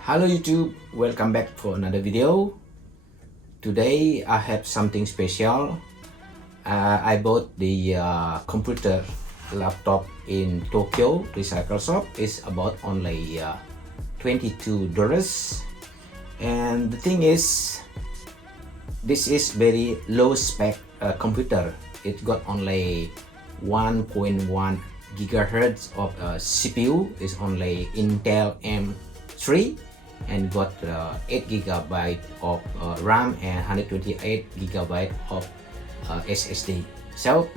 Hello YouTube, welcome back for another video. Today I have something special. I bought the computer laptop in Tokyo Recycle Shop. It's about only $22. And the thing is, this is very low spec computer. It got only 1.1 gigahertz of CPU. It's only Intel M3 and got 8 gigabyte of RAM and 128 gigabyte of SSD. So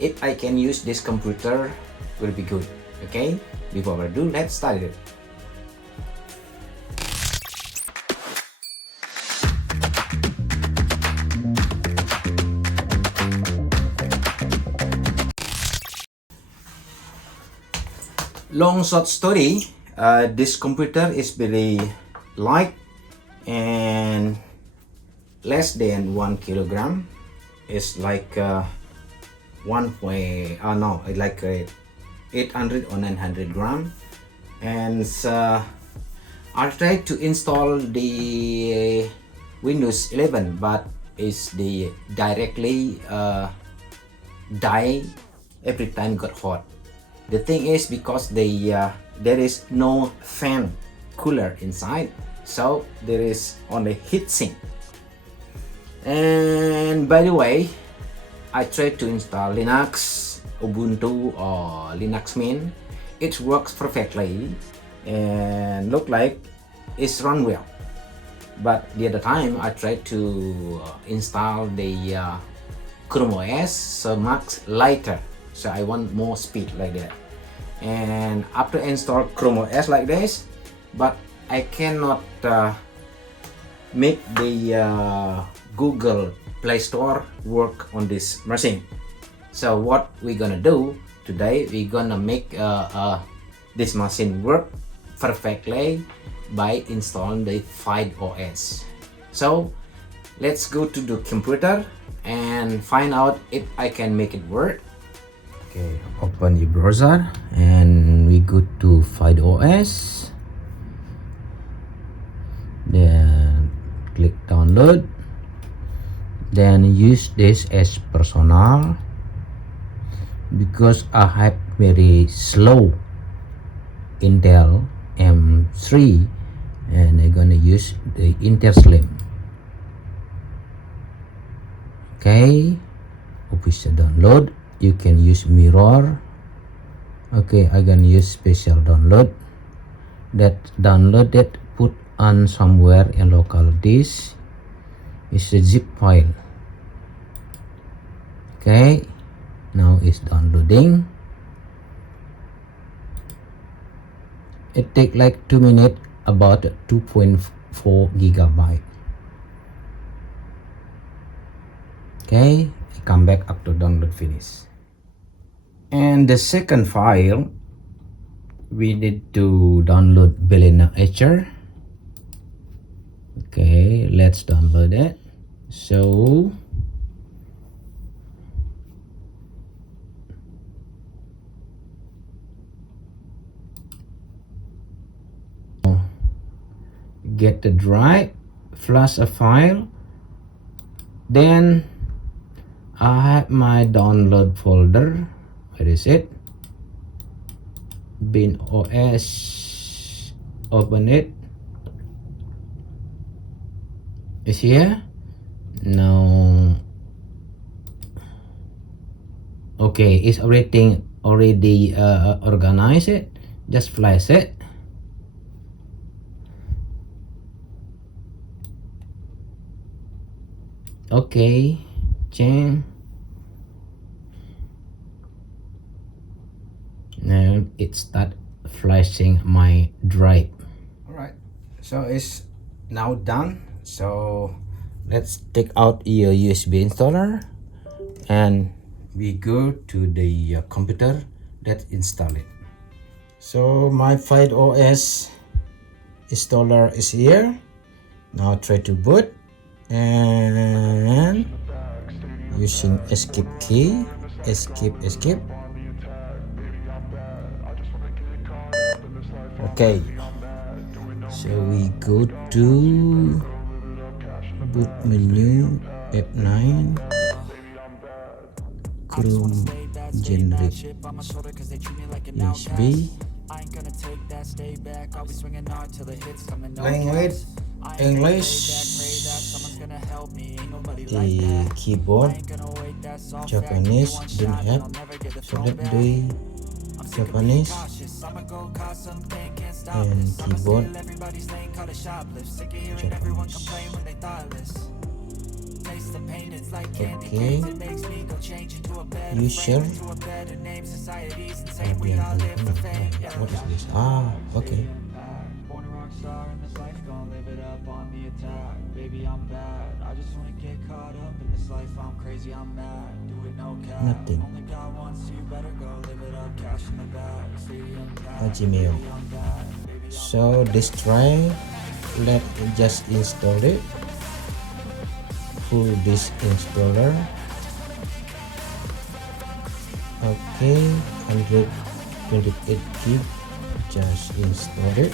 if I can use this computer, will be good. Okay, before I do, let's start it. Long short story, this computer is very light and less than 1 kilogram. It's like 800 or 900 gram. And I tried to install the Windows 11, but it's the directly die every time got hot. The thing is, because there is no fan cooler inside, so there is only heatsink. And by the way, I tried to install Linux, Ubuntu or Linux Mint. It works perfectly and look like it's run well. But the other time I tried to install the Chrome OS, so much lighter. So I want more speed like that. And after install Chrome OS like this, but I cannot make the Google Play Store work on this machine. So what we're gonna do today, we're gonna make this machine work perfectly by installing the FidoOS. So let's go to the computer and find out if I can make it work. Okay, open your browser and we go to FidoOS. Then click download. Then use this as personal because I have very slow Intel M3 and I'm gonna use the Intel Slim. Okay, official download. You can use mirror. Okay, I'm gonna use special download. That download that put on somewhere in local disk is a zip file. Okay, now it's downloading. It take like 2 minutes, about 2.4 gigabyte. Okay, I come back after download finish. And the second file, we need to download Balena Etcher. Okay, let's download it. So get the drive, flash a file, then I have my download folder. Where is it? Bin OS. Open it. Is here. Now, okay, it's everything already organized. It just flash it. Okay, change. Now it start flashing my drive. All right, so it's now done. So let's take out your USB installer and we go to the computer that install it. So my FidoOS installer is here. Now try to boot and using escape key, escape. Okay, So we go to boot menu F9, Chrome generic USB, language English, the keyboard Japanese didn't have, so let's do Japanese and keyboard Japanese. Okay, user what is this? Okay. Nothing. Gmail. So this try, let's just install it. Full disk installer. Okay, 128 gig. Just install it.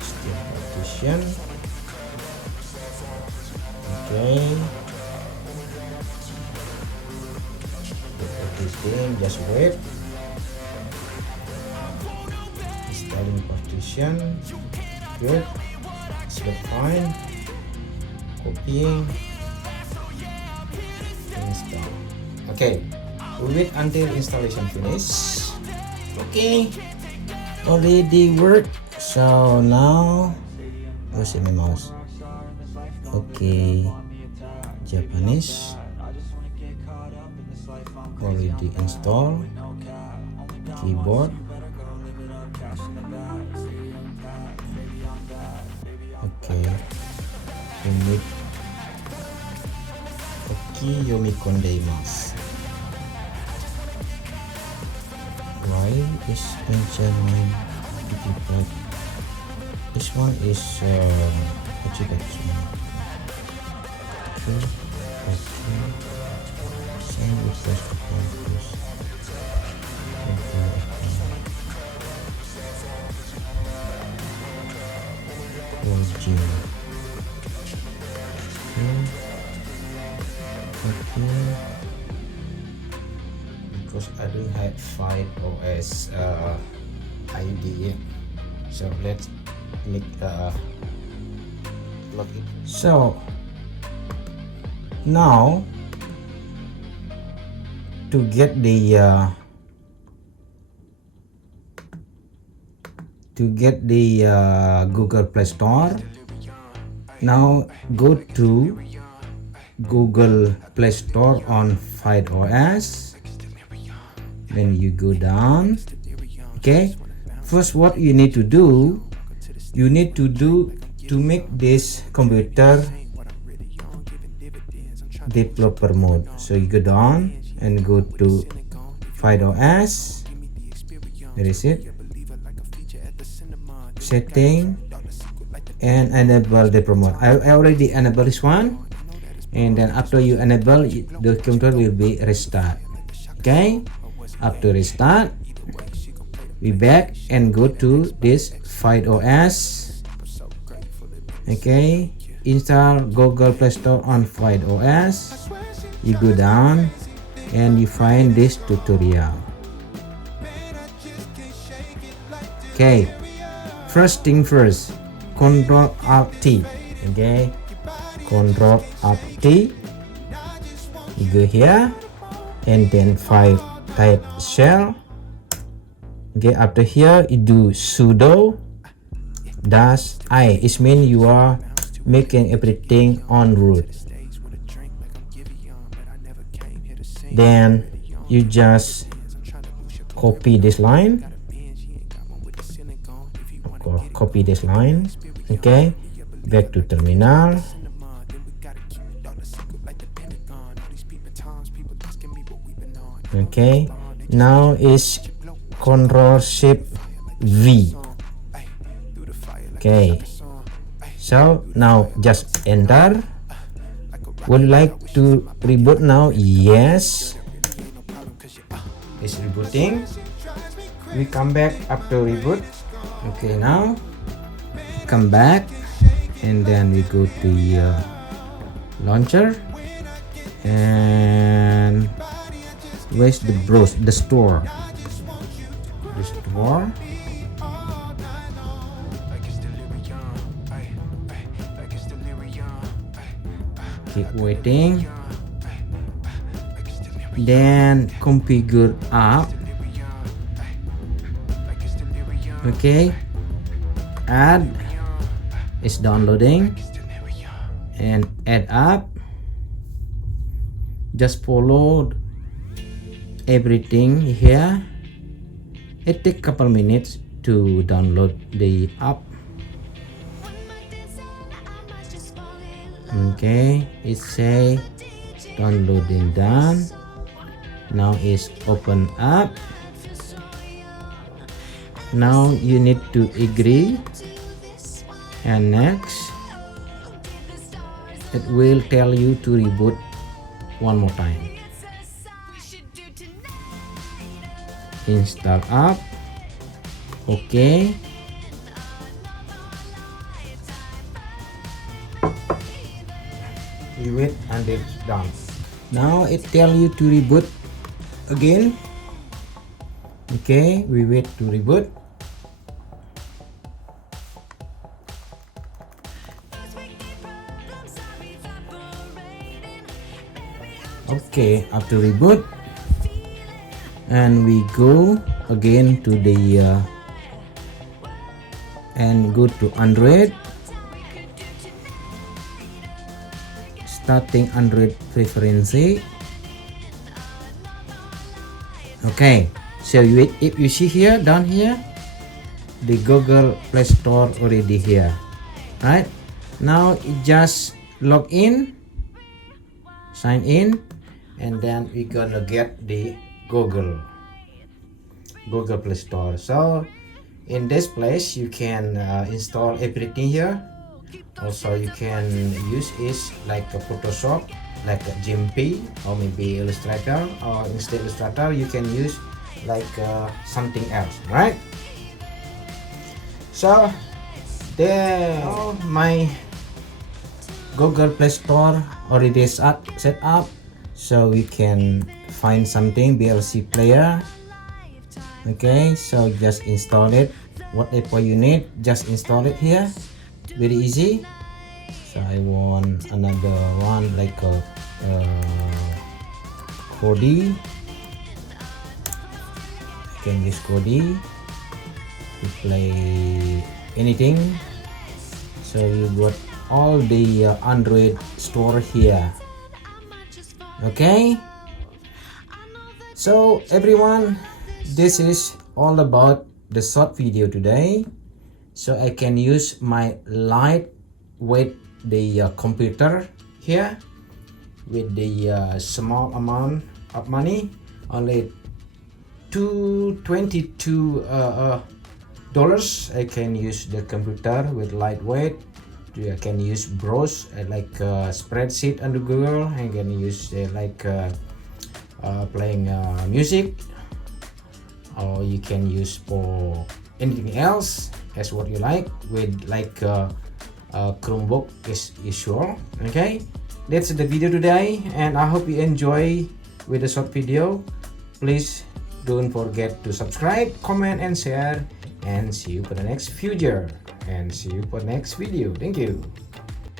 Still partition. Okay. Everything, just wait. Installing partition. Good. Select fine. Copying. Install. Okay. We wait until installation finish. Okay. Already work. So now, where's my mouse? Okay. Japanese. Already installed. Keyboard. Okay. We need Yomikondemas. Why is mentioned difficult? This one is what you got? Okay. Send request to campus. Okay. Because I don't have FidoOS ID yet, so let's make login. So now to get the Google Play Store, now go to Google Play Store on FidoOS. Then you go down. Okay, first what you need to do to make this computer developer mode. So you go down and go to FidoOS. Where is it? Setting and enable developer mode. I already enabled this one, and then after you enable, the computer will be restart. Okay, after restart, we back and go to this FidoOS. Okay, install Google Play Store on FidoOS. You go down and you find this tutorial. Okay, first thing first, Control Alt T. Okay, Control Alt T. You go here and then file type shell. Okay, after here you do sudo -i. It means you are making everything on root. Then you just copy this line. Okay, back to terminal. Okay, now is Control Shift V. Okay, so now just enter Would you like to reboot now? Yes. It's rebooting. We come back after reboot. Okay, now come back and then we go to the launcher, and where's the browse, the store, keep waiting, then configure app. Okay, add is downloading, and add app. Just follow everything here. It take couple minutes to download the app. Okay, it say downloading done. Now it's open up. Now you need to agree and next. It will tell you to reboot one more time. Install app. Okay. You wait until it's done. Now it tell you to reboot again. Okay, we wait to reboot. Okay, after reboot, and we go again to the and go to Android, starting Android preference. Okay, so if you see here, down here, the Google Play Store already here, right? Now just log in, sign in, and then we're gonna get the Google Play Store. So in this place you can install everything here. Also you can use is like a Photoshop, like a GMP, or maybe Illustrator, or instead Illustrator you can use like something else, right? So there, my Google Play Store already set up, so we can find something VLC player. Okay, so just install it. Whatever you need, just install it here. Very easy. So I want another one like a Kodi. I can use Kodi to play anything. So you got all the Android store here. Okay, so everyone, this is all about the short video today. So I can use my lightweight the computer here with the small amount of money, only $22 dollars. I can use the computer with lightweight. I can use browse like spreadsheet under Google. I can use like playing music, or you can use for anything else as what you like with like Chromebook is sure. Okay, that's the video today, and I hope you enjoy with the short video. Please don't forget to subscribe, comment, and share, and see you for the next future, and see you for the next video. Thank you.